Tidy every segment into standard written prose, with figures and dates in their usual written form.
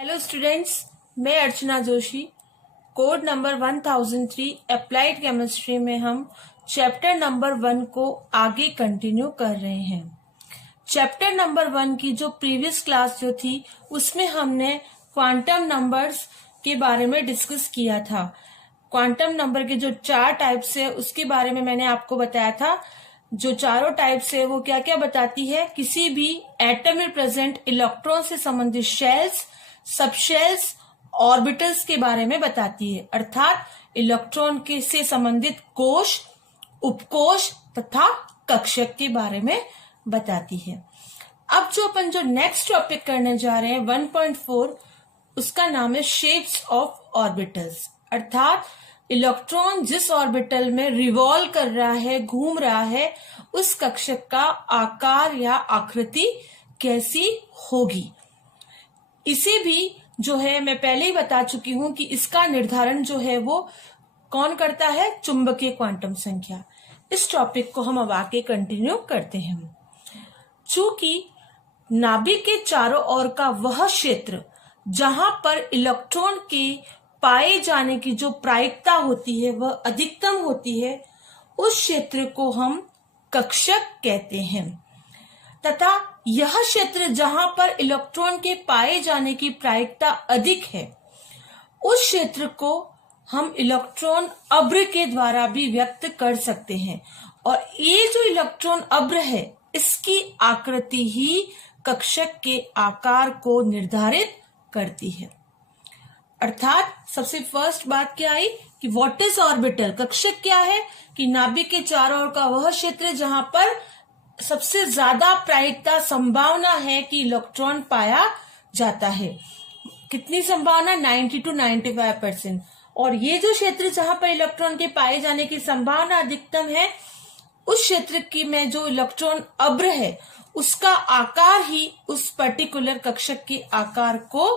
Hello students, मैं Archana Joshi. Code number 1003 applied chemistry में हम चैप्टर नंबर 1 को आगे कंटिन्यू कर रहे हैं। चैप्टर नंबर 1 की जो प्रीवियस क्लास जो थी उसमें हमने क्वांटम नंबर्स के बारे में डिस्कस किया था। क्वांटम नंबर के जो 4 टाइप्स है उसके बारे में मैंने आपको बताया था। जो चारों टाइप्स है वो क्या क्या बताती है? किसी भी एटम में प्रेजेंट इलेक्ट्रॉन से संबंधित शेल्स, सबशेल्स, ऑर्बिटल्स के बारे में बताती है, अर्थात इलेक्ट्रॉन के से संबंधित कोश, उपकोश तथा कक्षक के बारे में बताती है। अब जो अपन जो नेक्स्ट टॉपिक करने जा रहे हैं 1.4, उसका नाम है शेप्स ऑफ ऑर्बिटल्स, अर्थात इलेक्ट्रॉन जिस ऑर्बिटल में रिवॉल्व कर रहा है, घूम रहा है, उस कक्षक का आकार या आकृति कैसी होगी। इसे भी जो है मैं पहले ही बता चुकी हूं कि इसका निर्धारण जो है वो कौन करता है? चुंबकीय क्वांटम संख्या। इस टॉपिक को हम अब आगे कंटिन्यू करते हैं। चूंकि नाभिक के चारों ओर का वह क्षेत्र जहां पर इलेक्ट्रॉन के पाए जाने की जो प्रायिकता होती है वह अधिकतम होती है, उस क्षेत्र को हम कक्षक कहते हैं, तथा यह क्षेत्र जहां पर इलेक्ट्रॉन के पाए जाने की प्रायिकता अधिक है, उस क्षेत्र को हम इलेक्ट्रॉन अभ्र के द्वारा भी व्यक्त कर सकते हैं। और ये जो इलेक्ट्रॉन अभ्र है, इसकी आकृति ही कक्षक के आकार को निर्धारित करती है। अर्थात सबसे फर्स्ट बात क्या आई कि व्हाट इज ऑर्बिटल? कक्षक क्या है कि नाभिक के चारों ओर का वह क्षेत्र जहां पर सबसे ज्यादा प्रायिकता, संभावना है कि इलेक्ट्रॉन पाया जाता है। कितनी संभावना? 90 to 95%। और ये जो क्षेत्र जहां पर इलेक्ट्रॉन के पाए जाने की संभावना अधिकतम है, उस क्षेत्र की में जो इलेक्ट्रॉन अभ्र है उसका आकार ही उस पर्टिकुलर कक्षक के आकार को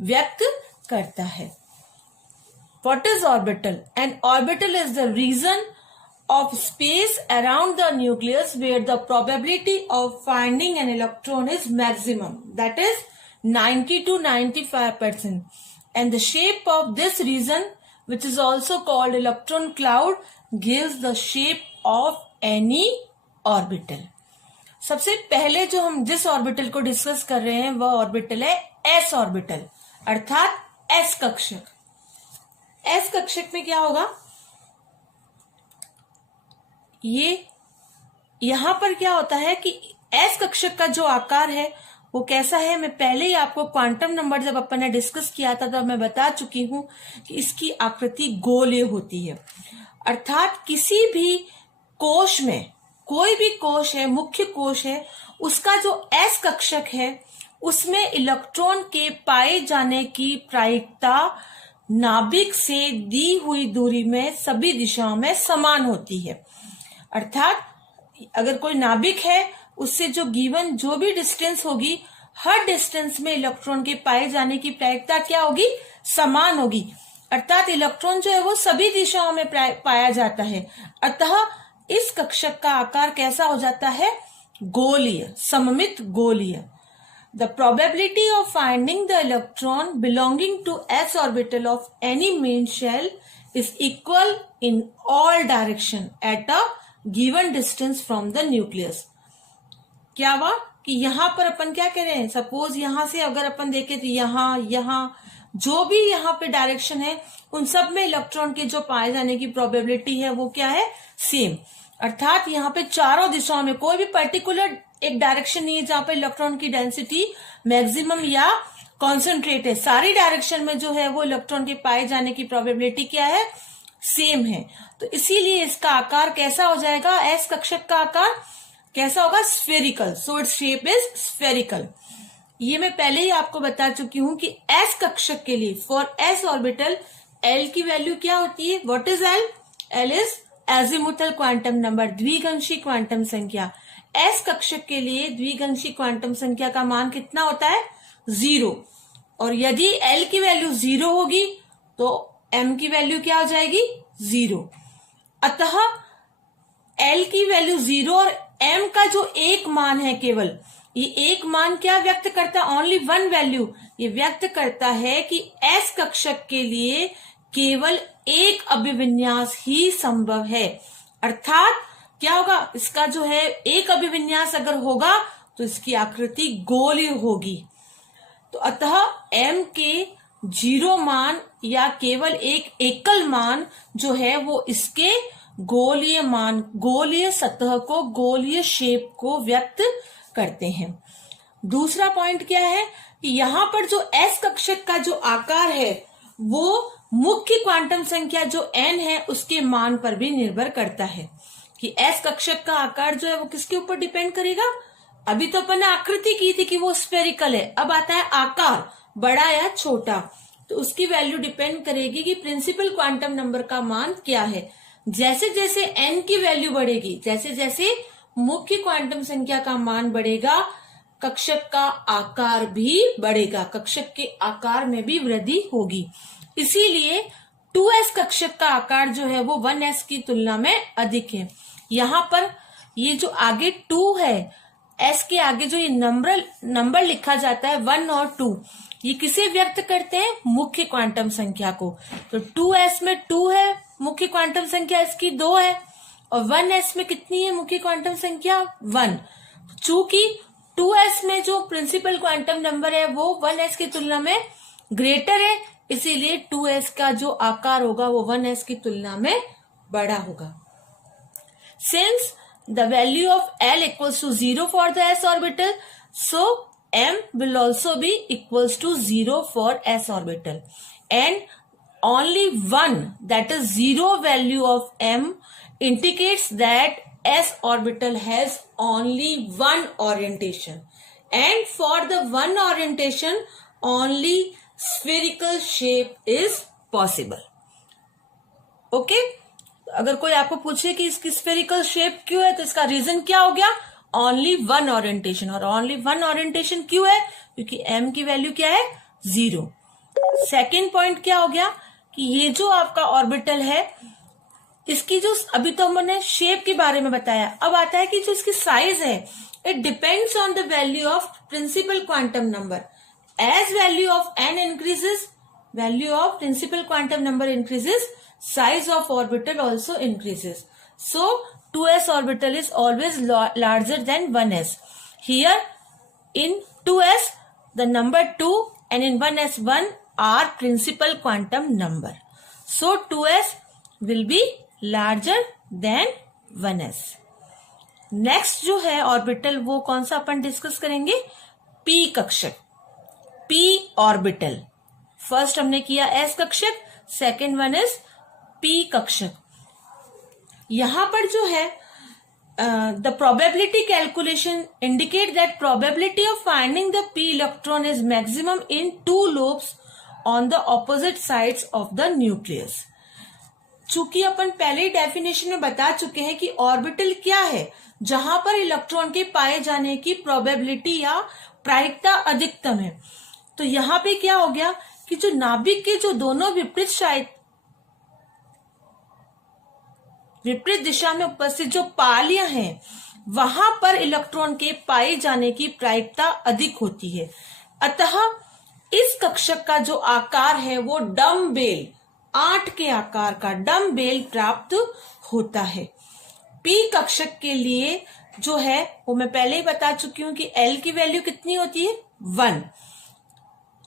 व्यक्त करता है। What is orbital? An orbital is the region of space around the nucleus where the probability of finding an electron is maximum, that is 90 to 95%, and the shape of this region, which is also called electron cloud, gives the shape of any orbital. सबसे पहले जो हम जिस orbital को discuss कर रहे हैं वह ऑर्बिटल है एस ऑर्बिटल, अर्थात एस कक्षक। एस कक्षक में क्या होगा? ये यहां पर क्या होता है कि एस कक्षक का जो आकार है वो कैसा है? मैं पहले ही आपको क्वांटम नंबर जब अपन ने डिस्कस किया था तब मैं बता चुकी हूं कि इसकी आकृति गोलीय होती है। अर्थात किसी भी कोश में, कोई भी कोश है, मुख्य कोश है, उसका जो एस कक्षक है उसमें इलेक्ट्रॉन के पाए जाने की प्रायिकता नाभिक से दी हुई दूरी में सभी दिशाओं में समान होती है। अर्थात अगर कोई नाभिक है उससे जो गिवन जो भी डिस्टेंस होगी, हर डिस्टेंस में इलेक्ट्रॉन के पाए जाने की प्रायिकता क्या होगी? समान होगी। अर्थात इलेक्ट्रॉन जो है वो सभी दिशाओं में पाया जाता है। अतः इस कक्षक का आकार कैसा हो जाता है? गोलीय, सममित गोलीय। The probability of finding the electron belonging to s orbital of any main shell is equal in all direction at a given distance from the nucleus. क्या हुआ कि यहाँ पर अपन क्या कह रहे हैं? सपोज यहाँ से अगर अपन देखें तो यहाँ जो भी यहाँ पे डायरेक्शन है उन सब में इलेक्ट्रॉन के जो पाए जाने की प्रोबेबिलिटी है वो क्या है? सेम। अर्थात यहाँ पे चारों दिशाओं में कोई भी पर्टिकुलर एक डायरेक्शन नहीं है जहां पर इलेक्ट्रॉन की डेंसिटी मैक्सिमम या कॉन्सेंट्रेट है। सारी डायरेक्शन में जो है वो इलेक्ट्रॉन के पाए जाने की प्रोबेबिलिटी क्या है? सेम है। तो इसीलिए इसका आकार कैसा हो जाएगा? एस कक्षक का आकार कैसा होगा? Spherical. So its shape is spherical. ये मैं पहले ही आपको बता चुकी हूं कि एस कक्षक के लिए फॉर एस ऑर्बिटल एल की वैल्यू क्या होती है? What is l? L is azimuthal quantum number, द्विगंशी क्वांटम संख्या। एस कक्षक के लिए द्विगंशी क्वांटम संख्या का मान कितना होता है? 0। और यदि एल की वैल्यू 0 होगी तो एम की वैल्यू क्या हो जाएगी? 0। अतः एल की वैल्यू 0 और एम का जो एक मान है केवल ये एक मान क्या व्यक्त करता है? Only one value. ये व्यक्त करता है कि एस कक्षक के लिए केवल एक अभिविन्यास ही संभव है। अर्थात क्या होगा? इसका जो है एक अभिविन्यास अगर होगा तो इसकी आकृति गोलीय होगी। तो अतः m के 0 मान या केवल एक एकल मान जो है वो इसके गोलीय मान, गोलीय सतह को, गोलीय शेप को व्यक्त करते हैं। दूसरा पॉइंट क्या है कि यहाँ पर जो s कक्षक का जो आकार है वो मुख्य क्वांटम संख्या जो n है उसके मान पर भी निर्भर करता है। कि s कक्षक का आकार जो है वो किसके ऊपर डिपेंड करेगा? अभी तो अपन ने आकृति की थी कि वो स्फेरिकल है, अब आता है आकार, बड़ा या छोटा। तो उसकी वैल्यू डिपेंड करेगी कि प्रिंसिपल क्वांटम नंबर का मान क्या है। जैसे जैसे n की वैल्यू बढ़ेगी, जैसे जैसे मुख्य क्वांटम संख्या का मान बढ़ेगा, कक्षक का आकार भी बढ़ेगा, कक्षक के आकार में भी वृद्धि होगी। इसीलिए 2s कक्षक का आकार जो है वो 1s की तुलना में अधिक है। यहाँ पर ये जो आगे 2 है, s के आगे जो ये नंबर लिखा जाता है 1 और 2, ये किसे व्यक्त करते हैं? मुख्य क्वांटम संख्या को। तो 2s में 2 है मुख्य क्वांटम संख्या, इसकी 2 है, और 1s में कितनी है मुख्य क्वांटम संख्या? 1। चूंकि 2s में जो प्रिंसिपल क्वांटम नंबर है वो 1s की तुलना में ग्रेटर है, इसीलिए 2s का जो आकार होगा वो 1s की तुलना में बड़ा होगा। Since the value of L equals to 0 for the s orbital, so m will also be equals to 0 for s orbital, and only one, that is 0 value of m, indicates that s orbital has only one orientation, and for the one orientation only spherical shape is possible. Okay? अगर कोई आपको पूछे कि इसकी spherical shape क्यों है तो इसका रीजन क्या हो गया? Only one orientation. और ओनली वन ओरिएंटेशन क्यों है? क्योंकि m की वैल्यू क्या है? 0। सेकेंड पॉइंट क्या हो गया कि ये जो आपका ऑर्बिटल है, इसकी जो अभी तो हमने शेप के बारे में बताया, अब आता है कि जो इसकी साइज है, it depends on the value of principal quantum number. As value of n increases, value of principal quantum number increases, size of orbital also increases. So 2s orbital is always larger than 1s. Here in 2s the number 2 and in 1s 1 are principal quantum number. So 2s will be larger than 1s. Next जो है orbital वो कौन सा अपन discuss करेंगे? p कक्षक, p orbital. First हमने किया s कक्षक, सेकेंड वन इज p कक्षक। यहां पर जो है the probability calculation indicate that probability of finding the p electron is maximum in 2 lobes on the opposite sides of the nucleus. चूंकि अपन पहले ही डेफिनेशन में बता चुके हैं कि ऑर्बिटल क्या है, जहां पर इलेक्ट्रॉन के पाए जाने की प्रोबेबिलिटी या प्रायिकता अधिकतम है। तो यहां पे क्या हो गया कि जो नाभिक के जो दोनों विपरीत दिशा में उपस्थित जो पालियां हैं, वहां पर इलेक्ट्रॉन के पाए जाने की प्रायिकता अधिक होती है। अतः इस कक्षक का जो आकार है वो डम्बेल, 8 के आकार का डम्बेल प्राप्त होता है। p कक्षक के लिए जो है वो मैं पहले ही बता चुकी हूं कि l की वैल्यू कितनी होती है? 1।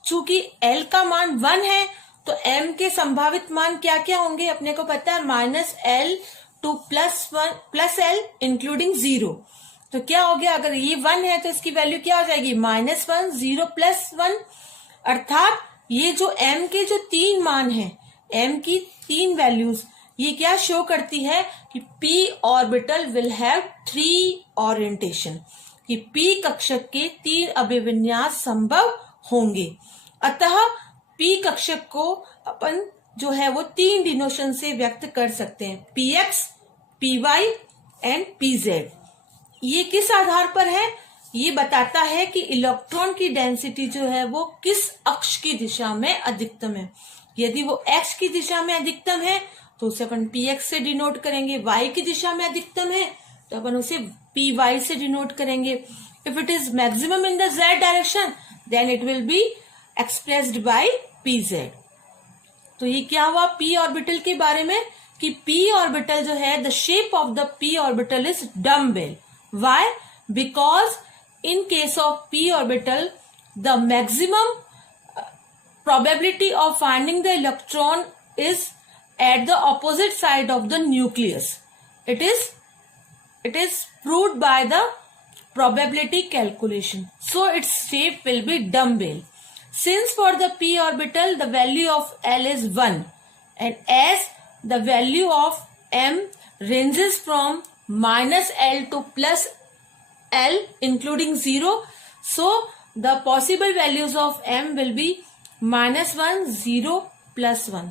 चूंकि l का मान 1 है तो m के संभावित मान क्या क्या होंगे अपने को पता है, -l to +l इंक्लूडिंग 0। तो क्या हो गया, अगर ये 1 है तो इसकी वैल्यू क्या हो जाएगी? -1, 0 +1। अर्थात ये जो m के जो 3 मान हैं, m की 3 वैल्यूज, ये क्या शो करती है कि p orbital will have 3 orientation, कि p कक्षक के 3 अभिविन्यास संभव होंगे। अतः p कक्षक को अपन जो है वो 3 डिनोशन से व्यक्त कर सकते हैं, px, py एंड pz। ये किस आधार पर है? ये बताता है कि इलेक्ट्रॉन की डेंसिटी जो है वो किस अक्ष की दिशा में अधिकतम है। यदि वो x की दिशा में अधिकतम है तो उसे अपन px से डिनोट करेंगे, y की दिशा में अधिकतम है तो अपन उसे पी वाई से डिनोट करेंगे. If it is maximum in the Z direction then it will be expressed by P Z. तो ये क्या हुआ पी ऑर्बिटल के बारे में कि पी ऑर्बिटल जो है the shape of the P orbital is dumbbell. Why? Because in case of P orbital the maximum probability of finding the electron is at the opposite side of the nucleus. It is proved by the probability calculation. So its shape will be dumbbell. Since for the p orbital the value of L is 1 and as the value of m ranges from minus L to plus L including 0, so the possible values of m will be -1, 0, +1.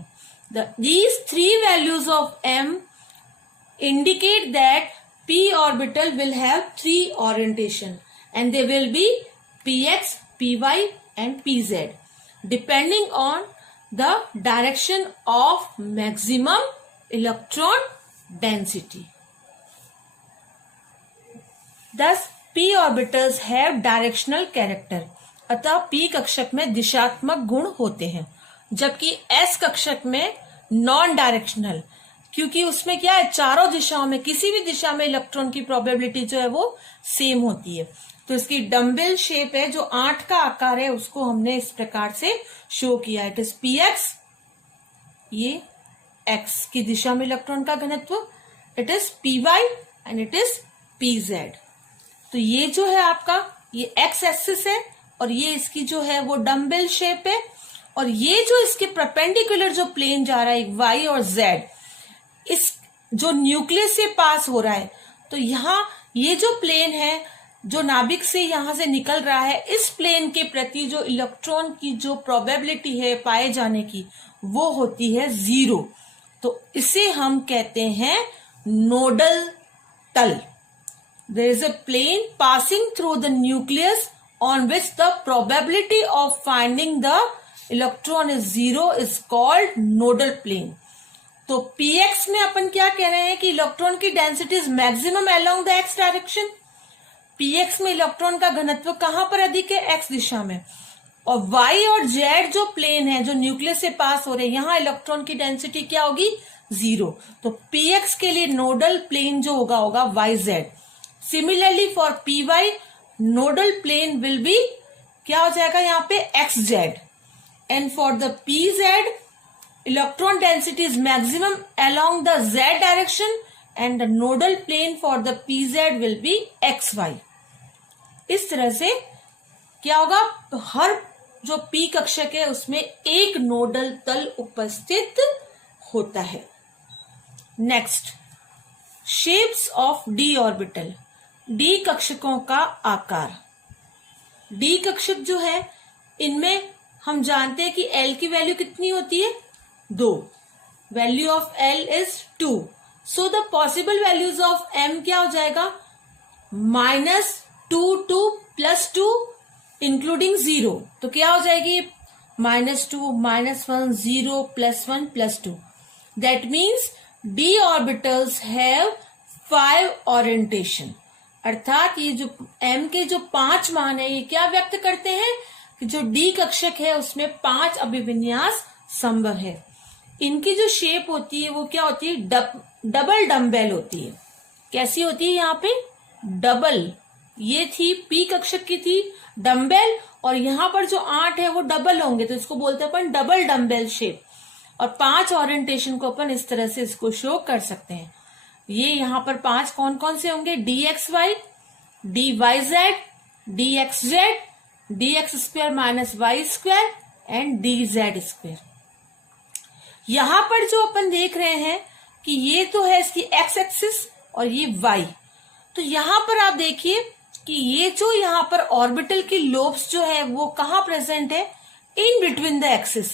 These three values of m indicate that p orbital will have three orientation and they will be px, py and pz depending on the direction of maximum electron density. Thus p orbitals have directional character. अतः P कक्षक में दिशात्मक गुण होते हैं जबकि S कक्षक में non directional, क्योंकि उसमें क्या है चारों दिशाओं में किसी भी दिशा में इलेक्ट्रॉन की प्रोबेबिलिटी जो है वो सेम होती है. तो इसकी डम्बेल शेप है जो 8 का आकार है उसको हमने इस प्रकार से शो किया. इट इज पी एक्स, ये एक्स की दिशा में इलेक्ट्रॉन का घनत्व, it is P Y and it is P Z. तो ये जो है आपका ये एक्स एक्सिस है और ये इसकी जो है वो डम्बेल शेप है और ये जो इसके परपेंडिकुलर जो प्लेन जा रहा है वाई और जेड इस जो न्यूक्लियस से पास हो रहा है. तो यहाँ ये जो प्लेन है जो नाभिक से यहां से निकल रहा है इस प्लेन के प्रति जो इलेक्ट्रॉन की जो प्रोबेबिलिटी है पाए जाने की वो होती है 0. तो इसे हम कहते हैं नोडल तल. There is a plane passing through the nucleus on which the probability of finding the electron is 0 is called nodal plane. तो px में अपन क्या कह रहे हैं कि इलेक्ट्रॉन की density is maximum along the x direction. px में electron का घनत्व कहां पर अधिक है? x दिशा में. और y और z जो प्लेन है जो न्यूक्लियस से पास हो रहे हैं यहां इलेक्ट्रॉन की डेंसिटी क्या होगी? 0. तो px के लिए नोडल प्लेन जो होगा yz. Similarly for py nodal plane will be क्या हो जाएगा यहाँ पे xz and for the pz electron density is maximum along the z direction and the nodal plane for the pz will be xy. इस तरह से क्या होगा हर जो p कक्षक है उसमें एक नोडल तल उपस्थित होता है. Next shapes of d orbital. D कक्षकों का आकार. डी कक्षक जो है इनमें हम जानते हैं कि L की वैल्यू कितनी होती है? 2. Value of L is 2. So the possible values of M क्या हो जाएगा? -2 to +2 इंक्लूडिंग 0. तो क्या हो जाएगी? -2, -1, 0, +1, +2. That means D orbitals have 5 orientation. अर्थात ये जो m के जो 5 मान है ये क्या व्यक्त करते हैं कि जो d कक्षक है उसमें 5 अभिविन्यास संभव है. इनकी जो शेप होती है वो क्या होती है? डबल डम्बेल होती है. कैसी होती है? यहाँ पे डबल. ये थी p कक्षक की थी डम्बेल और यहाँ पर जो 8 है वो डबल होंगे तो इसको बोलते हैं अपन डबल डम्बेल शेप. और 5 ओरिएंटेशन को अपन इस तरह से इसको शो कर सकते हैं. ये यहाँ पर 5 कौन कौन से होंगे? dxy, dyz, dxz, dx² - y² and dz². यहां पर जो अपन देख रहे हैं कि ये तो है इसकी x एक्सिस और ये y. तो यहां पर आप देखिए कि ये जो यहाँ पर ऑर्बिटल की लोब्स जो है वो कहाँ प्रेजेंट है? इन बिटवीन द एक्सिस.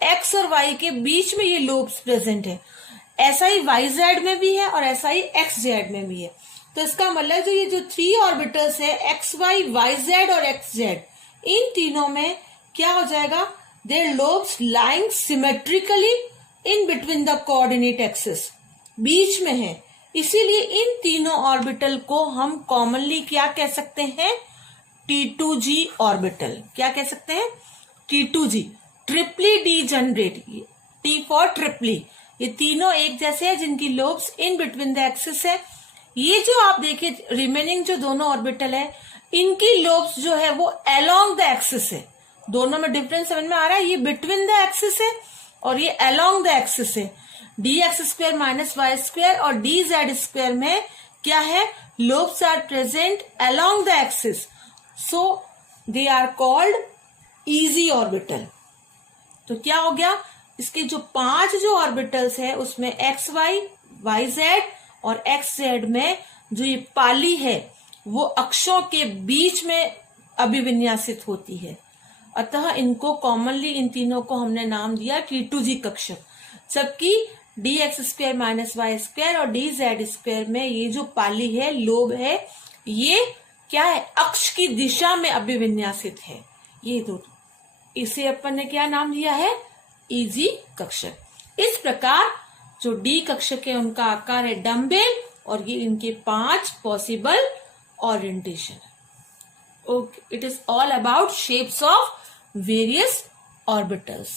x और y के बीच में ये लोब्स प्रेजेंट है. ऐसा ही yz में भी है और ऐसा ही xz में भी है. तो इसका मतलब जो ये जो 3 ऑर्बिटल्स है xy, yz और xz इन तीनों में क्या हो जाएगा? There lobes lying symmetrically in between the coordinate axis. बीच में है इसीलिए इन तीनों ऑर्बिटल को हम कॉमनली क्या कह सकते हैं? T2G orbital. क्या कह सकते हैं? T2G, triply degenerate, T for triply. ये तीनों एक जैसे हैं जिनकी lobes in between the axis है। ये जो आप देखिए रिमेनिंग जो दोनों ऑर्बिटल है, इनकी लोब्स जो है वो अलोंग द एक्सिस है। दोनों में डिफरेंस समझ में आ रहा है? ये बिटवीन द एक्सिस है और ये अलोंग द एक्सिस है। dx² माइनस वाई स्क्वायर और dz² में क्या है? Lobes are present along the axis, so they are called E G orbital. तो क्या हो गया? इसके जो 5 जो ऑर्बिटल्स है उसमें एक्स वाई, वाई जेड और एक्स जेड में जो ये पाली है वो अक्षों के बीच में अभिविन्यासित होती है। अतः इनको कॉमनली इन तीनों को हमने नाम दिया T2G कक्षक। जबकि dx² माइनस वाई स्क्वायर और dz² में ये जो पाली है, लोब है, ये क्या है? अक्ष की दिशा में अभिविन्यासित है। ये दो, इसे अपन ने क्या नाम दिया है? इजी कक्षक। इस प्रकार जो डी कक्षक है उनका आकार है डम्बेल और ये इनके 5 possible orientation. Okay, it is all about shapes of various orbitals.